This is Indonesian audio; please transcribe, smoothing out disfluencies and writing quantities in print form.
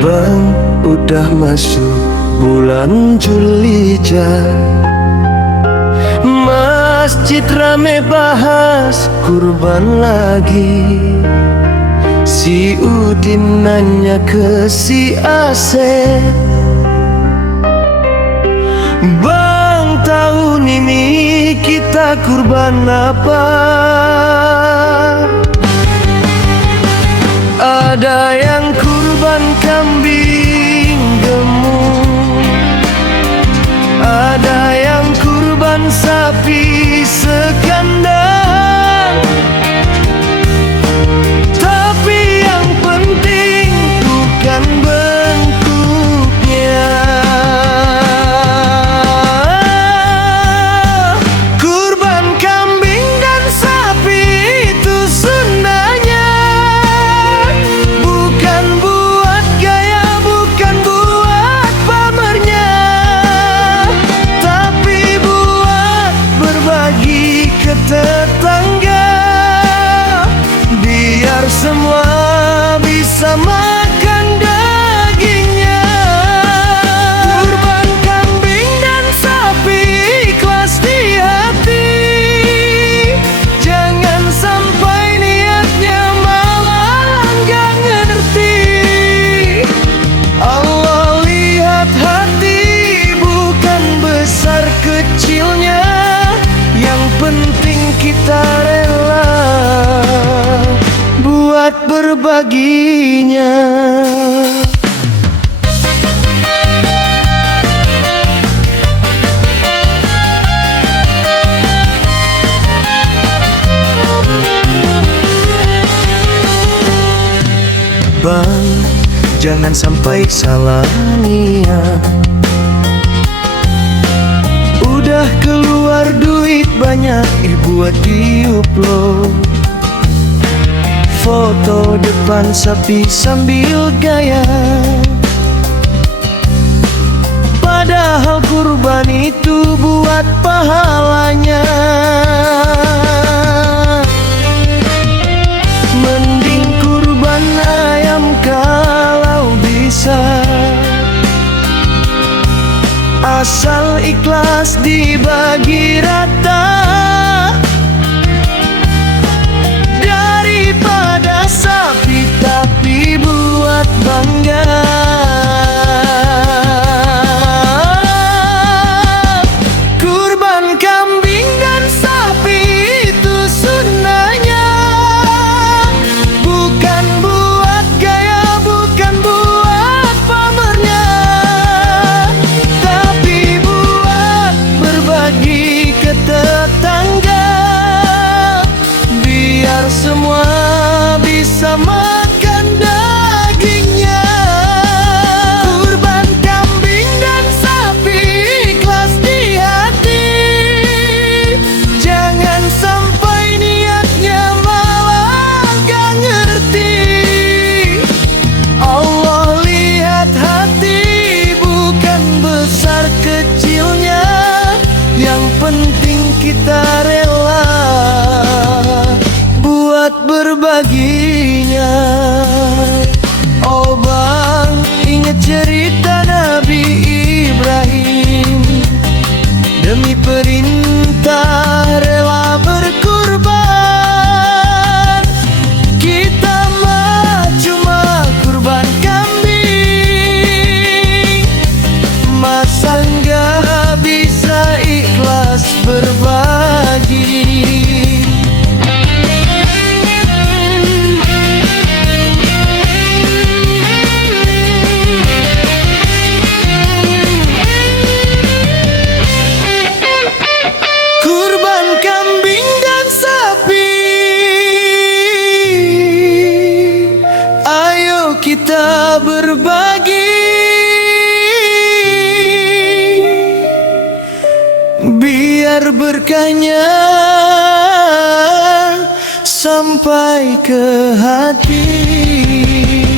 Bang, udah masuk bulan Julhijjah, masjid rame bahas kurban lagi. Si Udin nanya ke si Asep, Bang, tahun ini kita kurban apa? Ada yang kurban kambing gemuk, ada yang kurban sapi sekandang. Tapi yang penting bukan bentuknya. Kurban kambing dan sapi itu sunnahnya, bukan buat gaya, bukan buat pamernya, tapi buat berbagi ke tetangga, biar semua bisa makan dagingnya. Kurban kambing dan sapi ikhlas di hati, jangan sampai niatnya malah nggak ngerti. Allah lihat hati, bukan besar kecilnya, yang penting kita rela buat berbaginya. Bang, jangan sampai salah niat. Udah keluar duit banyak, buat di-upload foto depan sapi sambil gaya. Padahal kurban itu buat pahalanya. Mending kurban ayam kalau bisa, asal ikhlas dibagi rata, daripada sapi tapi buat bangga. Kurban kambing dan sapi biar berkahnya sampai ke hati.